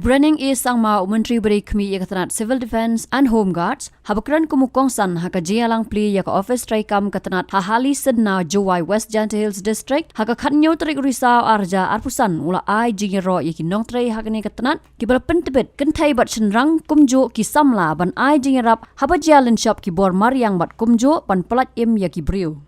Ubrening is sangma Menteri Beri Kmi Yakatanat Civil Defence and Home Guards, Habakran Kumukong San Haka Jialang Pli Yaka Office Traikam Katanat Hahali Sidna Juwai West Janta Hills District, Haka Katnyo Trik Risau Arja Arpusan, Ula I Jingīaroh Yaki Nong Tray Hakani Katanat, Kibala Pentibit, Kentai Bat Shenrang Kumjo Ki Samla Ban I Jingīarap, Haba Lynshop Ki Bor Mariang Bat Kumjo Ban Pelat Im Yaki Briu.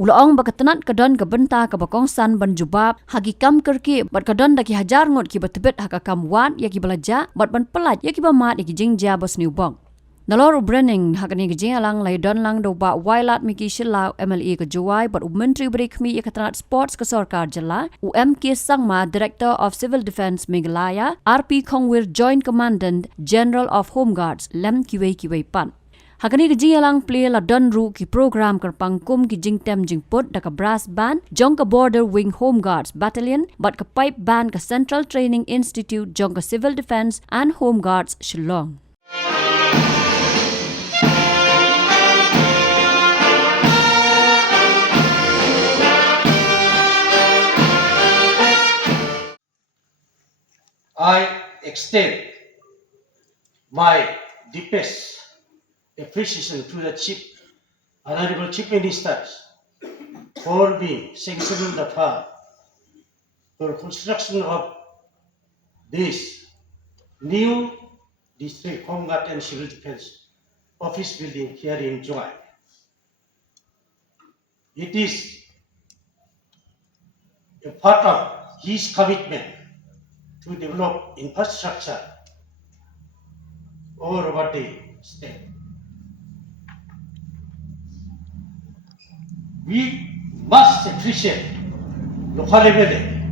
Ulaong bakatanat kadon kabenta kabakong san ban jubab hagi kam kerki bat kadon daki hajar ngot ki batbet haka kam wat yaki balaja bat ban pelat yaki bamat yaki jingjia bos niubong. Nalor ubrening hakani gijing alang lay don lang do ba wailat miki Shillong MLE ke Juwai bat Menteri Beri Kmi Yakatanat Sports ke Sorkar Jala UMK Sangma Director of Civil Defence Meghalaya RP Kongwir Joint Commandant General of Home Guards Lem Kyrwoh Pan. Hakani ke Jialang play la don ru ki program kerpangkum ki jingtem jingput daka brass band jong ka border wing home guards battalion but ka pipe band ka Central Training Institute jong ka Civil Defence and Home Guards Shillong. I extend my deepest appreciation to the Honorable Chief Ministers for being sanctioning the fund for construction of this new district Home Guard and Civil Defence office building here in Juwai. It is a part of his commitment to develop infrastructure all over the state. We must appreciate the Parliament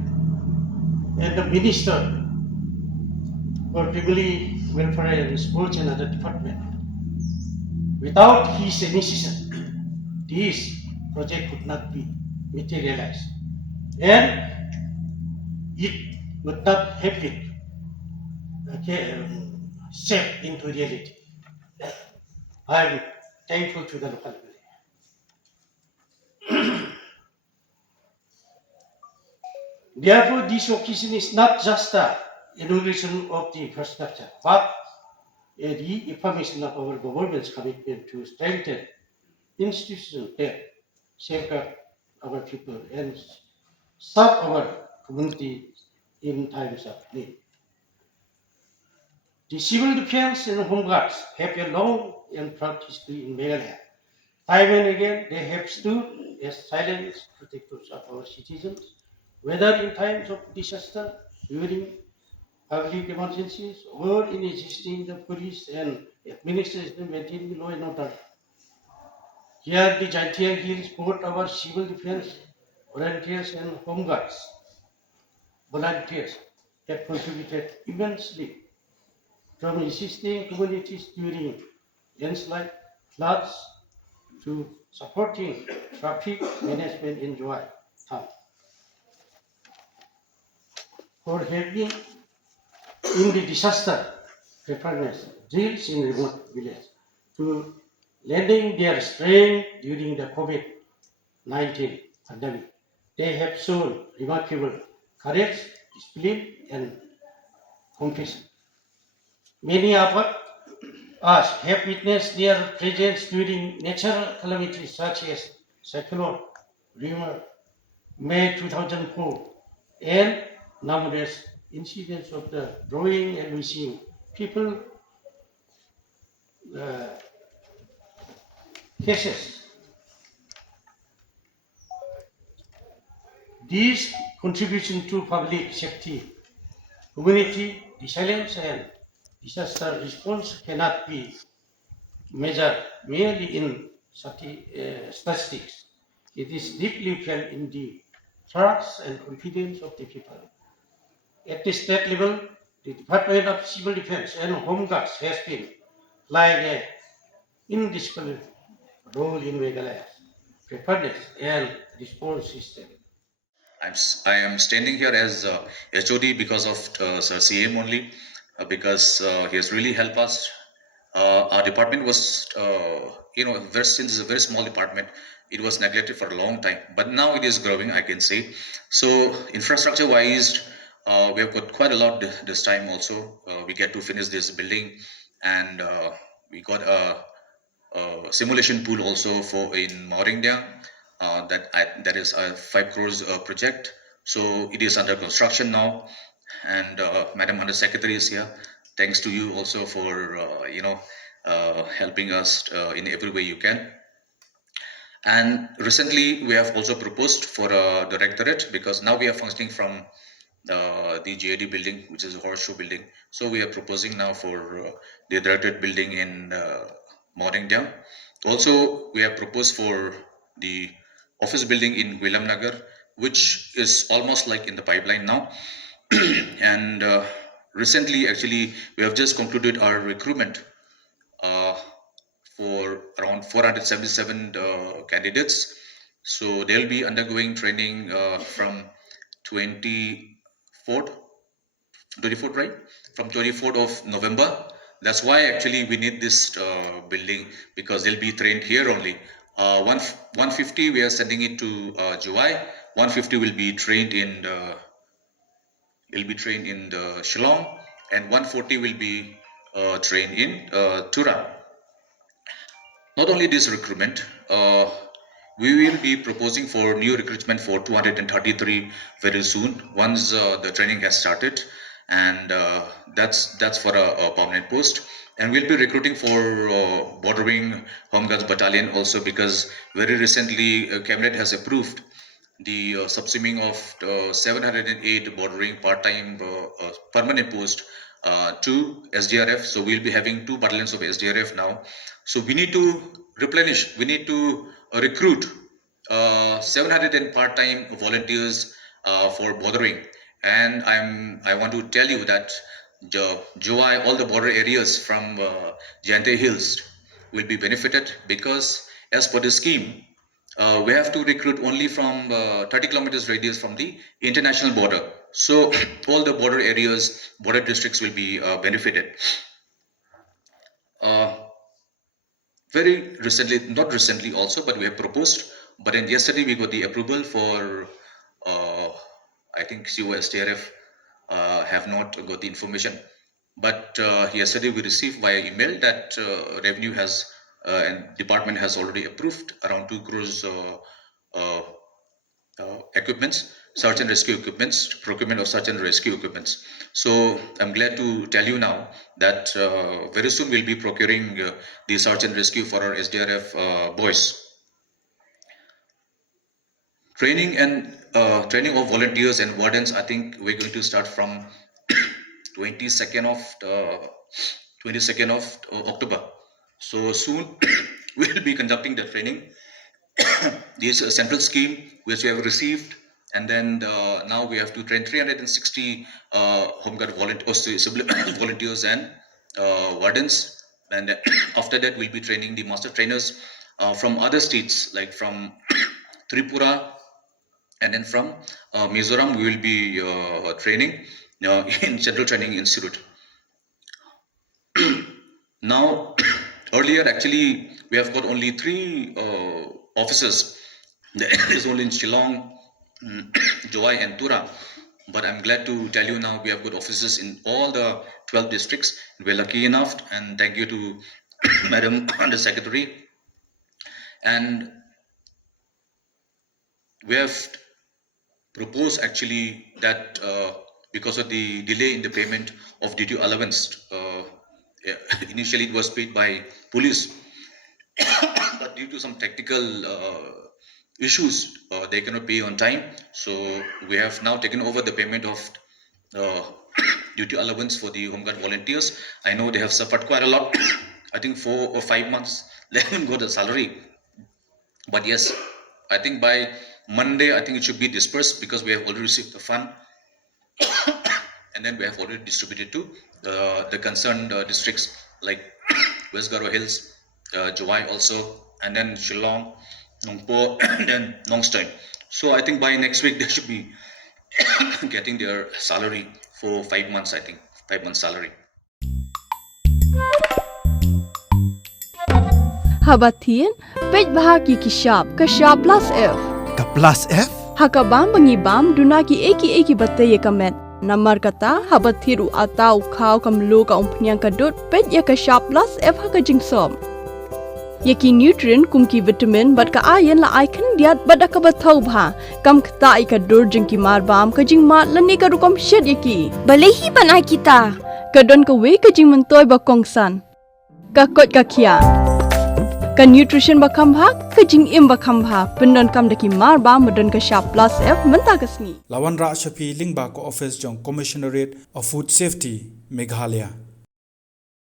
and the Minister for Family Welfare and Sports and other department. Without his initiation, this project could not be materialized, and it would not have been shaped into reality. I am thankful to the local government. Therefore, this occasion is not just the inauguration of the infrastructure, but a reaffirmation of our government's commitment to strengthen institutions that safeguard our people and serve our community in times of need. The Civil Defence and Home Guards have a long and proud history in Meghalaya. Time and again, they have stood as silent protectors of our citizens, whether in times of disaster, during public emergencies, or in assisting the police and administration maintaining law and order. Here, the Atiar Hills support our civil defense volunteers and home guards. Volunteers have contributed immensely from assisting communities during landslide, floods, to supporting traffic management in Juwai town. For helping in the disaster preparedness drills in remote villages, to lending their strength during the COVID-19 pandemic. They have shown remarkable courage, discipline, and compassion. Many of us have witnessed their presence during natural calamities such as Cyclone, River, May 2004, and numerous incidents of the drowning and missing people cases. These contributions to public safety, community resilience, and disaster response cannot be measured merely in statistics. It is deeply felt in the trust and confidence of the people. At the state level, the Department of Civil Defence and Home Guards has been playing an indispensable role in Meghalaya's preparedness and response system. I am standing here as HOD because of Sir CM only, because he has really helped us. Our department was, since it's a very small department, it was neglected for a long time, but now it is growing, I can say. So infrastructure wise, We have got quite a lot this time also. We get to finish this building, and we got a simulation pool also for in Mariang. That is a 5 crores project. So it is under construction now, and Madam Under Secretary is here. Thanks to you also for helping us in every way you can. And recently we have also proposed for a directorate, because now we are functioning from the GAD building, which is a horseshoe building. So we are proposing now for the directorate building in Mariang. Also, we have proposed for the office building in William Nagar, which is almost like in the pipeline now. And recently, actually, we have just concluded our recruitment for around 477 candidates. So they'll be undergoing training from 24th, right? From 24th of November. That's why actually we need this building, because they'll be trained here only. 150 we are sending it to July. 150 will be trained in the Shillong, and 140 will be trained in Tura. Not only this recruitment, we will be proposing for new recruitment for 233 very soon, once the training has started, and that's for a permanent post. And we'll be recruiting for bordering Home Guards Battalion also, because very recently Cabinet has approved the subsuming of 708 bordering part-time permanent post to SDRF. So we'll be having 2 battalions of SDRF now. So we need to replenish, we need to recruit 700 part-time volunteers for bordering. And I want to tell you that July, all the border areas from Jante Hills will be benefited, because as per the scheme, we have to recruit only from 30 kilometers radius from the international border. So all the border areas, border districts will be benefited. Very recently, not recently also, but we have proposed, but then yesterday we got the approval for, I think COSTRF have not got the information, but yesterday we received via email that revenue has and department has already approved around 2 crores equipments, search and rescue equipments, procurement of search and rescue equipments. So I'm glad to tell you now that very soon we'll be procuring the search and rescue for our SDRF boys. Training of volunteers and wardens, I think we're going to start from 22nd of October. So soon we'll be conducting the training. This central scheme which we have received, and then now we have to train 360 Home Guard volunteers and wardens, and after that we'll be training the master trainers from other states, like from Tripura, and then from Mizoram we will be training in Central Training Institute. Now, earlier actually we have got only 3 officers. There is only in Shillong, Joy and Tura. But I'm glad to tell you now we have got officers in all the 12 districts. We're lucky enough, and thank you to Madam Under Secretary. And we have proposed actually that because of the delay in the payment of duty allowance, initially it was paid by police, but due to some technical issues, they cannot pay on time. So we have now taken over the payment of duty allowance for the Home Guard volunteers. I know they have suffered quite a lot. I think 4 or 5 months they haven't got a salary. But yes, I think by Monday, I think it should be dispersed, because we have already received the fund. And then we have already distributed to the concerned districts like West Garo Hills, Jawai also, and then Shillong, Nongpo, and then Nongstein. So I think by next week they should be getting their salary for 5 months, I think, 5 months salary. Haba thin, page bahagi ki sharp plus F. Ka plus F? Haka bam bangi bam duna ki eki batte ye comment. Namar kata habat thiru atau kau kamlu ka umpnyang kadut pet ya ka sharp plus F ha ka jingsom. Yaki nutrient kumki vitamin bat ka iron la icon diat bat ka bathau bha kam kta ka dur jingki mar bam ka jing mat lani ka rukom shed yaki. Balehi banai kita. Kadon ka we ka jing mentoy ba kongsan. Ka kot ka kia. Ka nutrition ba kambha ka jing im ba kambha pendon kam daki mar bam medon ka sharp plus F menta kasni. Lawan Ra Shapi Lingba ko office jong Commissionerate of Food Safety Meghalaya.